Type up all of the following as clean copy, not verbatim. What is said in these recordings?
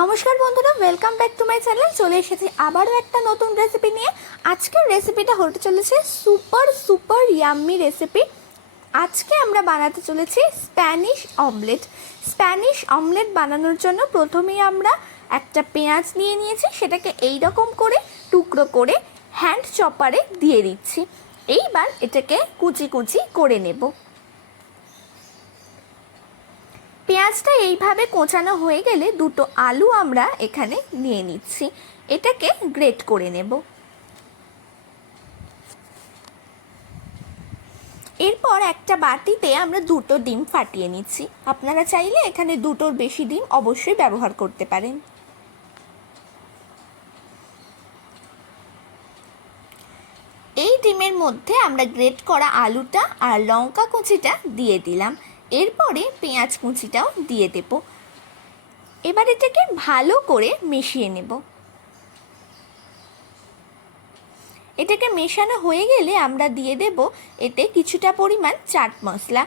নমস্কার বন্ধুরা, welcome back to my channel. চলে এসেছি আবারও একটা নতুন রেসিপি নিয়ে। আজকের রেসিপিটা হতে চলেছে সুপার ইয়াম্মি রেসিপি। আজকে আমরা বানাতে চলেছি স্প্যানিশ অমলেট। স্প্যানিশ অমলেট বানানোর জন্য প্রথমেই আমরা একটা পেঁয়াজ নিয়ে নিয়েছি, সেটাকে এই রকম করে টুকরো করে হ্যান্ড চপারে দিয়ে দিচ্ছি। এইবার এটাকে কুচি কুচি করে নেব। পেঁয়াজটা এইভাবে কোঁচানো হয়ে গেলে দুটো আলু আমরা এখানে নিয়ে নিচ্ছি, এটাকে গ্রেট করে নেব। এরপর একটা বাটিতে আমরা দুটো ডিম ফাটিয়ে নিচ্ছি। আপনারা চাইলে এখানে দুটোর বেশি ডিম অবশ্যই ব্যবহার করতে পারেন। এই ডিমের মধ্যে আমরা গ্রেট করা আলুটা আর লঙ্কা কুচিটা দিয়ে দিলাম। এরপরে পেঁয়াজ কুচিটাও দিয়ে দেব। এবার এটাকে ভালো করে মিশিয়ে নেব। এটাকে মেশানো হয়ে গেলে আমরা দিয়ে দেব এতে কিছুটা পরিমাণ চাট মশলা,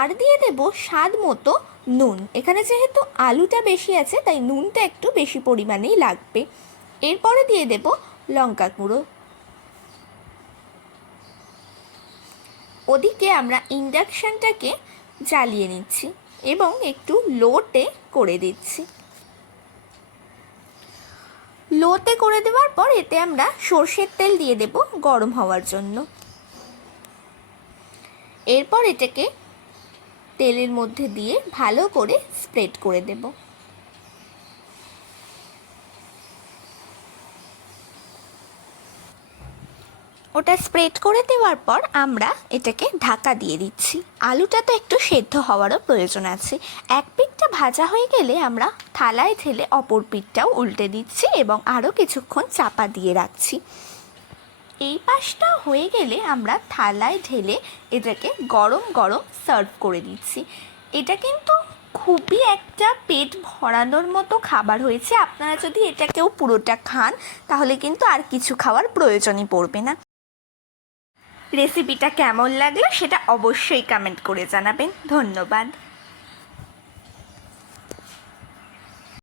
আর দিয়ে দেব স্বাদ মতো নুন। এখানে যেহেতু আলুটা বেশি আছে তাই নুনটা একটু বেশি পরিমাণেই লাগবে। এরপরে দিয়ে দেব লঙ্কা গুঁড়ো। ওদিকে আমরা ইন্ডাকশানটাকে জ্বালিয়ে নিচ্ছি এবং একটু লোতে করে দিচ্ছি। লোতে করে দেওয়ার পর এতে আমরা সর্ষের তেল দিয়ে দেব গরম হওয়ার জন্য। এরপর এটাকে তেলের মধ্যে দিয়ে ভালো করে স্প্রেড করে দেব। ওটা স্প্রেড করে দেওয়ার পর আমরা এটাকে ঢাকা দিয়ে দিচ্ছি। আলুটা তো একটু সেদ্ধ হওয়ারও প্রয়োজন আছে। এক পিঠটা ভাজা হয়ে গেলে আমরা থালায় ঢেলে অপর পিঠটাও উল্টে দিচ্ছি এবং আরও কিছুক্ষণ চাপা দিয়ে রাখছি। এই পাশটা হয়ে গেলে আমরা থালায় ঢেলে এটাকে গরম গরম সার্ভ করে দিচ্ছি। এটা কিন্তু খুবই একটা পেট ভরানোর মতো খাবার হয়েছে। আপনারা যদি এটাকেও পুরোটা খান তাহলে কিন্তু আর কিছু খাওয়ার প্রয়োজনই পড়বে না। রেসিপিটা কেমন লাগলো সেটা অবশ্যই কমেন্ট করে জানাবেন। ধন্যবাদ।